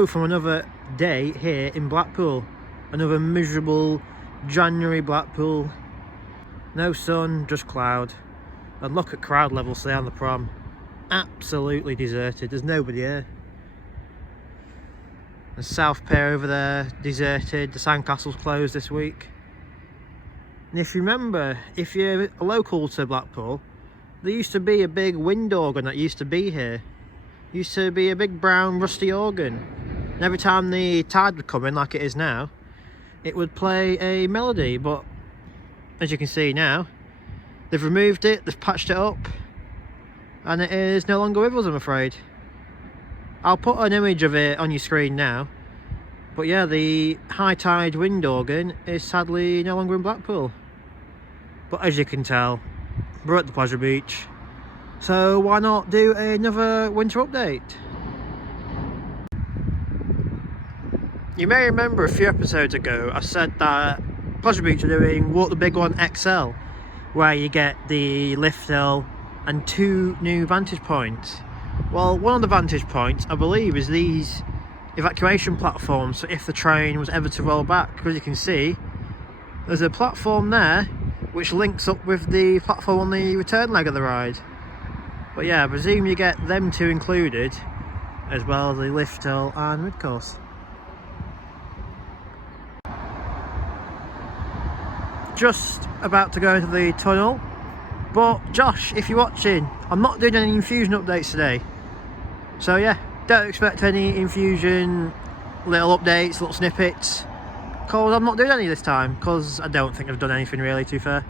go from another day here in Blackpool. Another miserable January Blackpool. No sun, just cloud. And look at crowd levels today on the prom. Absolutely deserted, there's nobody here. The South Pier over there, deserted. The Sandcastle's closed this week. And if you remember, if you're local to Blackpool, there used to be a big wind organ that used to be here. Used to be a big brown rusty organ. And every time the tide would come in, like it is now, it would play a melody. But as you can see now, they've removed it, they've patched it up, and it is no longer with us, I'm afraid. I'll put an image of it on your screen now. But yeah, the high tide wind organ is sadly no longer in Blackpool. But as you can tell, we're at the Pleasure Beach, so why not do another winter update? You may remember a few episodes ago I said that Pleasure Beach are doing Walk the Big One XL, where you get the lift hill and 2 new vantage points. Well, one of the vantage points, I believe, is these evacuation platforms, so if the train was ever to roll back, because you can see there's a platform there which links up with the platform on the return leg of the ride. But yeah, I presume you get them 2 included, as well as the lift hill and mid-course. Just about to go into the tunnel, but Josh, if you're watching, I'm not doing any Infusion updates today. So yeah, don't expect any Infusion little updates, little snippets, because I'm not doing any this time, because I don't think I've done anything really, to be fair.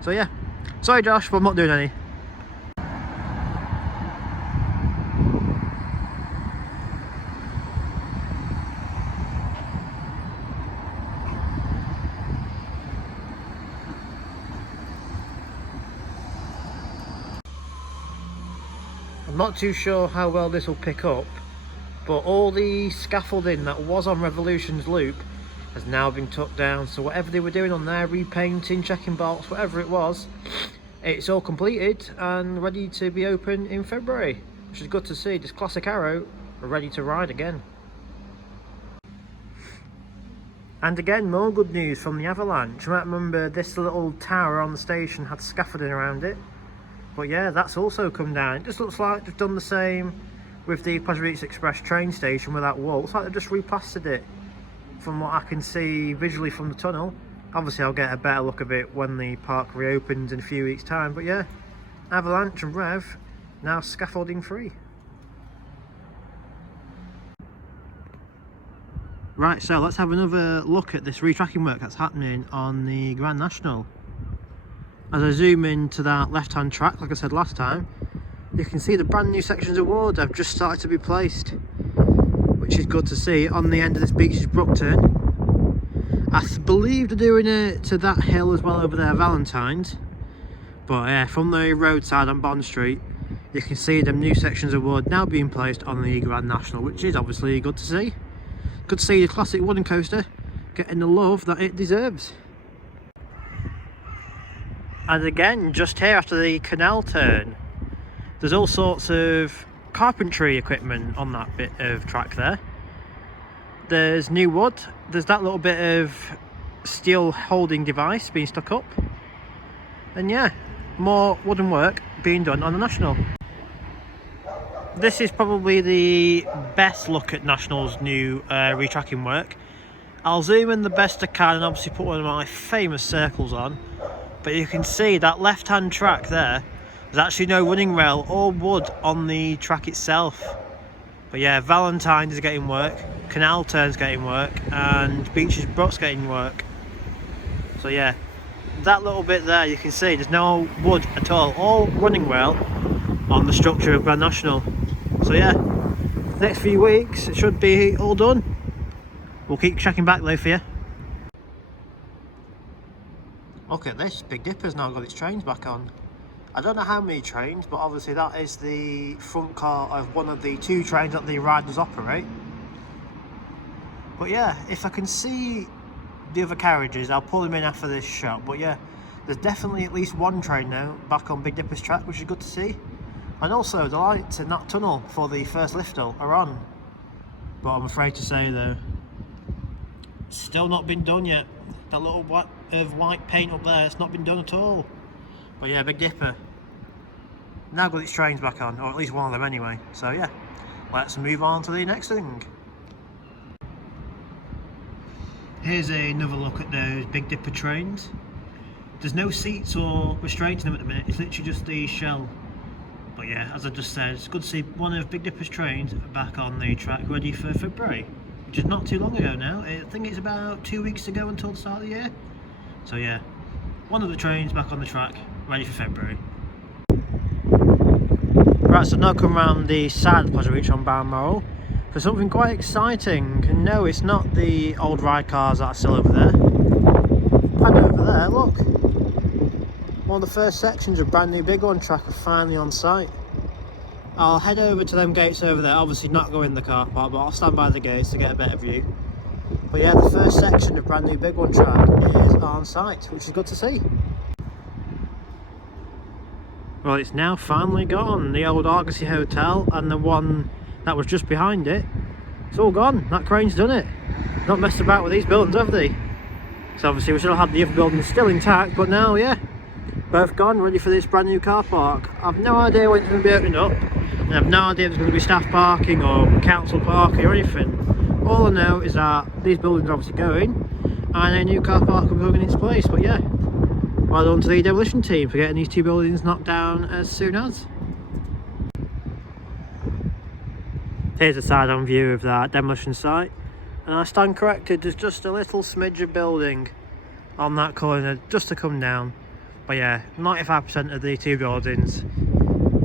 So yeah, sorry Josh, but I'm not doing any. I'm not too sure how well this will pick up, but all the scaffolding that was on Revolution's loop has now been took down, so whatever they were doing on there, repainting, checking bolts, whatever it was, it's all completed and ready to be open in February, which is good to see. This classic Arrow are ready to ride again. And again, more good news from the Avalanche. You might remember this little tower on the station had scaffolding around it, but yeah, that's also come down. It just looks like they've done the same with the Pleasure Beach Express train station with that wall. Looks like they've just replastered it, from what I can see visually from the tunnel. Obviously I'll get a better look of it when the park reopens in a few weeks time, but yeah, Avalanche and Rev now scaffolding free. Right, so let's have another look at this retracking work that's happening on the Grand National. As I zoom into that left hand track, like I said last time, you can see the brand new sections of wood have just started to be placed, which is good to see on the end of this Beach's Brook turn. I believe they're doing it to that hill as well over there, Valentine's. But yeah, from the roadside on Bond Street, you can see them new sections of wood now being placed on the Grand National, which is obviously good to see. Good to see the classic wooden coaster getting the love that it deserves. And again, just here after the canal turn, there's all sorts of carpentry equipment on that bit of track there. There's new wood, there's that little bit of steel holding device being stuck up, and yeah, more wooden work being done on the National. This is probably the best look at National's new retracking work. I'll zoom in the best I can and obviously put one of my famous circles on, but you can see that left hand track there, there's actually no running rail or wood on the track itself. But yeah, Valentine's is getting work, Canal Turn's getting work, and Beach's Brook's getting work. So yeah, that little bit there, you can see there's no wood at all running rail on the structure of Grand National. So yeah, next few weeks it should be all done. We'll keep checking back though for you. Look at this, Big Dipper's now got its trains back on. I don't know how many trains, but obviously that is the front car of one of the 2 trains that the riders operate. But yeah, if I can see the other carriages, I'll pull them in after this shot. But yeah, there's definitely at least 1 train now back on Big Dipper's track, which is good to see. And also the lights in that tunnel for the first lift hill are on. But I'm afraid to say though, it's still not been done yet. That little white paint up there, it's not been done at all. But yeah, Big Dipper now got its trains back on, or at least one of them anyway. So yeah, let's move on to the next thing. Here's another look at those Big Dipper trains. There's no seats or restraints in them at the minute, it's literally just the shell. But yeah, as I just said, it's good to see one of Big Dipper's trains back on the track ready for February, which is not too long ago now. I think it's about 2 weeks to go until the start of the year. So yeah, one of the trains back on the track ready for February. Right, so now come round the side of the Pleasure Beach on Balomoral for something quite exciting. And no, it's not the old ride cars that are still over there. And over there, look, one of the first sections of brand new Big One track are finally on site. I'll head over to them gates over there, obviously not go in the car park, but I'll stand by the gates to get a better view. But yeah, the first section of brand new Big One track is on site, which is good to see. Well, it's now finally gone. The old Argosy Hotel and the one that was just behind it, it's all gone. That crane's done it. Not messed about with these buildings, have they? So obviously we should have had the other buildings still intact, but now, yeah, both gone, ready for this brand new car park. I've no idea when it's going to be opening up, and I've no idea if it's going to be staff parking or council parking or anything. All I know is that these buildings are obviously going, and a new car park will be going in its place. But yeah, well done to the demolition team for getting these two buildings knocked down as soon as. Here's a side-on view of that demolition site, and I stand corrected, there's just a little smidge of building on that corner just to come down. But yeah, 95% of the two buildings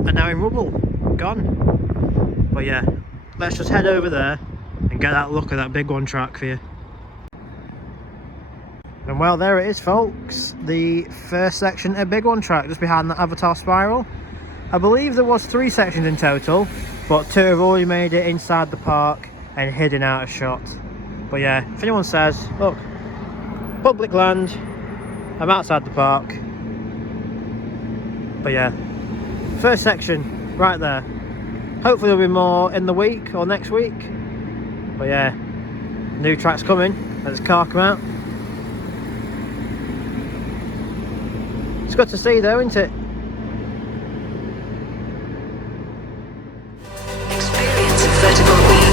are now in rubble, gone. But yeah, let's just head over there and get that look at that Big One track for you. And well, there it is, folks, the first section of Big One track just behind that Avatar spiral. I believe there was 3 sections in total, but 2 have already made it inside the park and hidden out of shot. But yeah, if anyone says, look, public land, I'm outside the park. But yeah, first section right there. Hopefully there'll be more in the week or next week. But yeah, new track's coming. Let this car come out. It's good to see though, isn't it? Experience of vertical weight.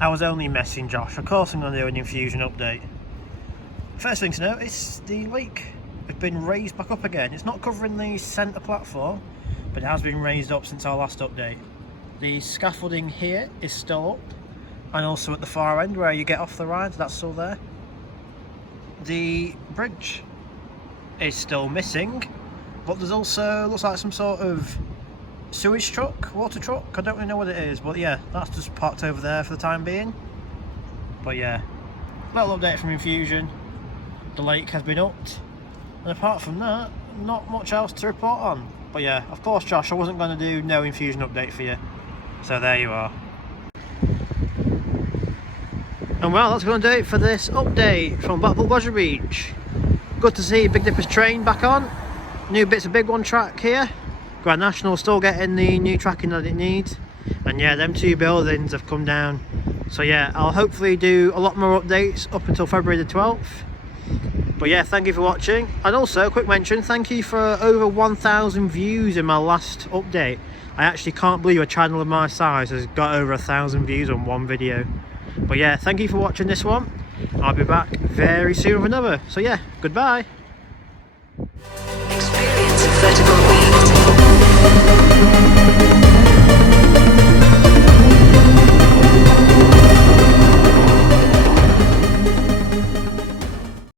I was only messing Josh, of course I'm going to do an Infusion update. First thing to note is the lake has been raised back up again. It's not covering the centre platform, but it has been raised up since our last update. The scaffolding here is still up, and also at the far end where you get off the ride, that's still there. The bridge is still missing, but there's also, looks like some sort of sewage truck, water truck, I don't really know what it is, but yeah, that's just parked over there for the time being. But yeah, little update from Infusion, the lake has been upped, and apart from that, not much else to report on. But yeah, of course Josh, I wasn't going to do no Infusion update for you, so there you are. And well, that's going to do it for this update from Blackpool Pleasure Beach. Good to see Big Dipper's train back on, new bits of Big One track here. Grand National still getting the new tracking that it needs, and yeah, them 2 buildings have come down. So yeah, I'll hopefully do a lot more updates up until February the 12th. But yeah, thank you for watching, and also quick mention, thank you for over 1,000 views in my last update. I actually can't believe a channel of my size has got over 1,000 views on one video. But yeah, thank you for watching this one. I'll be back very soon with another. So yeah, goodbye. Experience of vertical weight.